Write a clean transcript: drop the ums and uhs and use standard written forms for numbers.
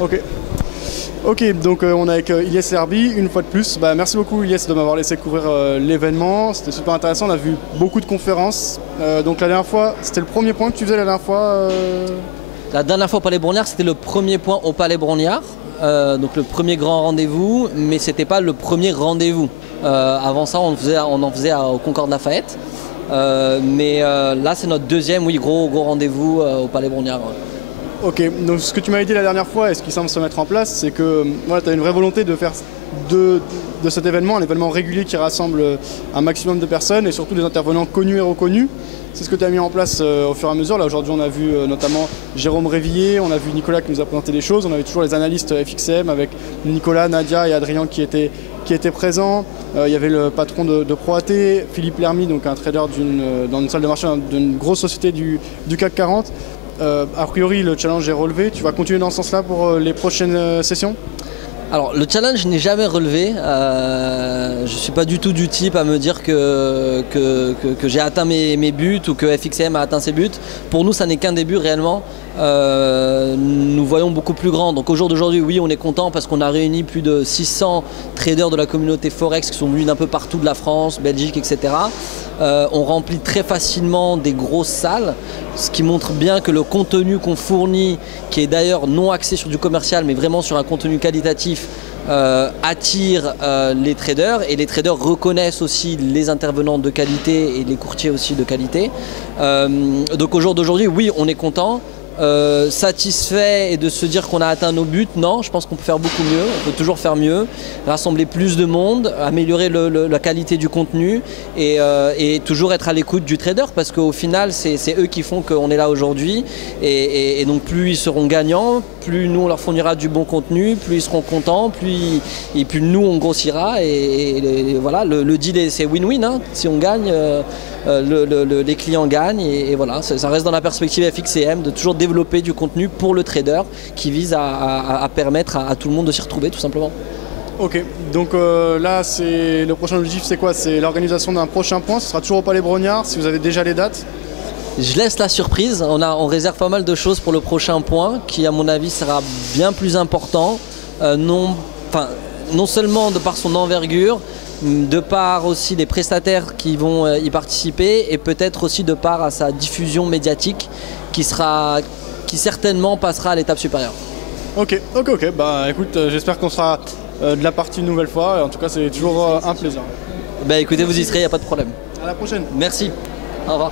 Ok. Ok, donc on est avec Ilyes Herbi, une fois de plus. Bah, merci beaucoup Ilyes de m'avoir laissé couvrir l'événement, c'était super intéressant, on a vu beaucoup de conférences. Donc la dernière fois, c'était le premier point que tu faisais la dernière fois La dernière fois au Palais Brongniart, c'était le premier point au Palais Brongniart, donc le premier grand rendez-vous, mais c'était pas le premier rendez-vous. Avant ça, on en faisait au Concorde Lafayette. Mais là, c'est notre deuxième, oui, gros rendez-vous au Palais Brongniart. Ok, donc ce que tu m'avais dit la dernière fois et ce qui semble se mettre en place, c'est que voilà, tu as une vraie volonté de faire de cet événement un événement régulier qui rassemble un maximum de personnes et surtout des intervenants connus et reconnus. C'est ce que tu as mis en place au fur et à mesure. Là aujourd'hui on a vu notamment Jérôme Révillier, on a vu Nicolas qui nous a présenté des choses, on avait toujours les analystes FXCM avec Nicolas, Nadia et Adrien qui étaient présents. Il y avait le patron de ProAT, Philippe Lermy, donc un trader dans une salle de marché d'une grosse société du CAC 40. A priori, le challenge est relevé. Tu vas continuer dans ce sens-là pour les prochaines sessions? Alors, le challenge n'est jamais relevé. Je ne suis pas du tout du type à me dire que j'ai atteint mes buts ou que FXCM a atteint ses buts. Pour nous, ça n'est qu'un début réellement. Nous voyons beaucoup plus grand. Donc au jour d'aujourd'hui, oui, on est content parce qu'on a réuni plus de 600 traders de la communauté Forex qui sont venus d'un peu partout de la France, Belgique, etc. On remplit très facilement des grosses salles, ce qui montre bien que le contenu qu'on fournit, qui est d'ailleurs non axé sur du commercial, mais vraiment sur un contenu qualitatif, attire les traders, et les traders reconnaissent aussi les intervenants de qualité et les courtiers aussi de qualité. Donc au jour d'aujourd'hui, oui, on est content. Satisfait et de se dire qu'on a atteint nos buts, non, je pense qu'on peut faire beaucoup mieux, on peut toujours faire mieux, rassembler plus de monde, améliorer la qualité du contenu et toujours être à l'écoute du trader parce qu'au final c'est eux qui font qu'on est là aujourd'hui et donc plus ils seront gagnants, plus nous on leur fournira du bon contenu, plus ils seront contents, plus nous on grossira et voilà, le deal c'est win-win, hein. Si on gagne, les clients gagnent et voilà, ça reste dans la perspective FXCM de toujours développer du contenu pour le trader qui vise à permettre à tout le monde de s'y retrouver tout simplement. Ok, donc là le prochain objectif c'est quoi? C'est l'organisation d'un prochain point, ce sera toujours au Palais Brongniart, si vous avez déjà les dates? Je laisse la surprise, on réserve pas mal de choses pour le prochain point qui à mon avis sera bien plus important, non seulement de par son envergure, de par aussi les prestataires qui vont y participer et peut-être aussi de par à sa diffusion médiatique qui certainement passera à l'étape supérieure. Ok, bah écoute, j'espère qu'on sera de la partie une nouvelle fois, en tout cas c'est toujours un plaisir. Bah écoutez, vous y serez, il n'y a pas de problème. À la prochaine. Merci, au revoir.